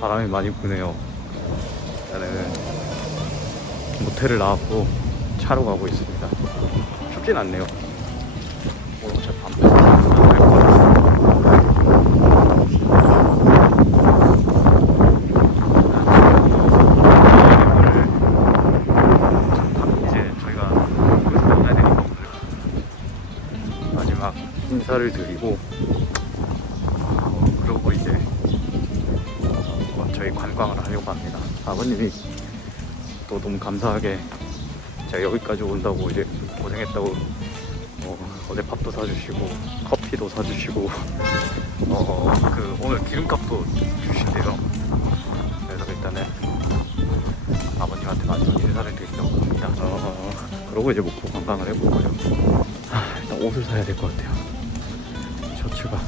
바람이 많이 부네요. 일단은 모텔을 나왔고 차로 가고 있습니다. 춥진 않네요. 오늘 어차피 밤새 안될것 같 저희 관광을 하려고 합니다. 아버님이 또 너무 감사하게 제가 여기까지 온다고 이제 고생했다고 어, 어제 밥도 사주시고 커피도 사주시고 어, 그 오늘 기름값도 주신대요. 그래서 일단은 아버님한테 완전 인사를 드리려고 합니다. 어, 그러고 이제 목포 관광을 해볼 거예요. 아, 일단 옷을 사야 될 것 같아요. 셔츠가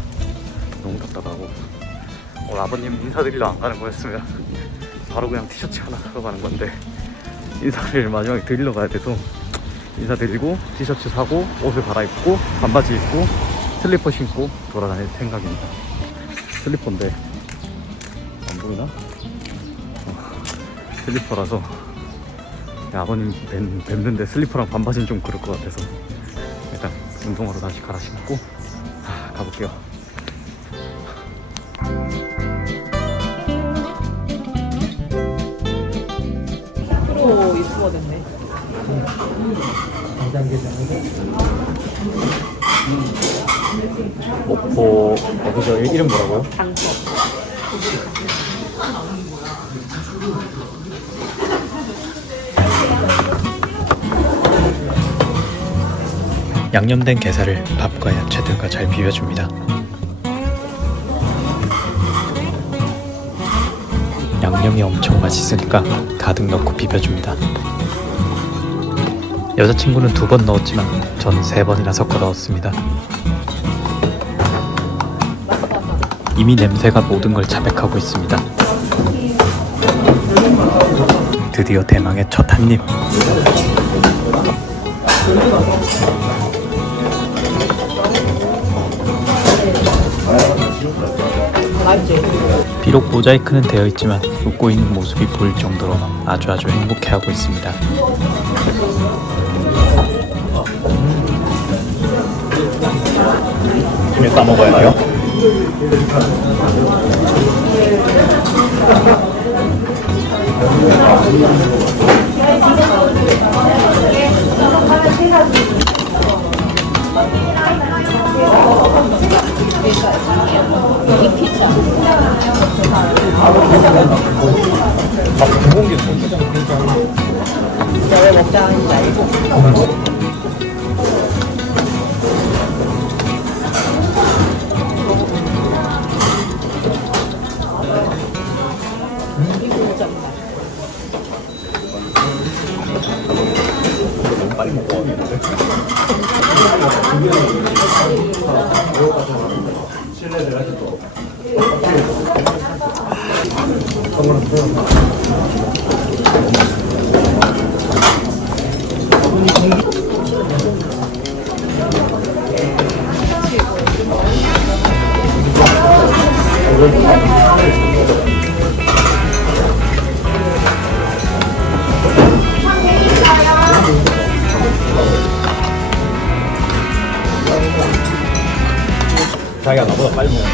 너무 답답하고 오늘 아버님 인사드리러 안 가는 거였으면 바로 그냥 티셔츠 하나 사러 가는 건데 인사를 마지막에 드리러 가야 돼서 인사드리고 티셔츠 사고 옷을 갈아입고 반바지 입고 슬리퍼 신고 돌아다닐 생각입니다. 슬리퍼인데 안 보이나? 어, 슬리퍼라서 아버님 뵙, 뵙는데 슬리퍼랑 반바지는 좀 그럴 것 같아서 일단 운동화로 다시 갈아 신고 하, 가볼게요. 목포 어디죠? 이름 뭐라고요? 양념된 게살을 밥과 야채들과 잘 비벼줍니다. 양념이 엄청 맛있으니까 가득 넣고 비벼줍니다. 여자친구는 두 번 넣었지만 전 세 번이나 섞어 넣었습니다. 이미 냄새가 모든 걸 자백하고 있습니다. 드디어 대망의 첫 한입. 비록 모자이크는 되어 있지만 웃고 있는 모습이 보일 정도로 아주 아주 행복해하고 있습니다. 김에 싸 먹어야 돼요? 밥 공기 왜 먹자 하는지 알고. 빨리 먹고 가겠는데? 자기가 나보다 빨리 먹어.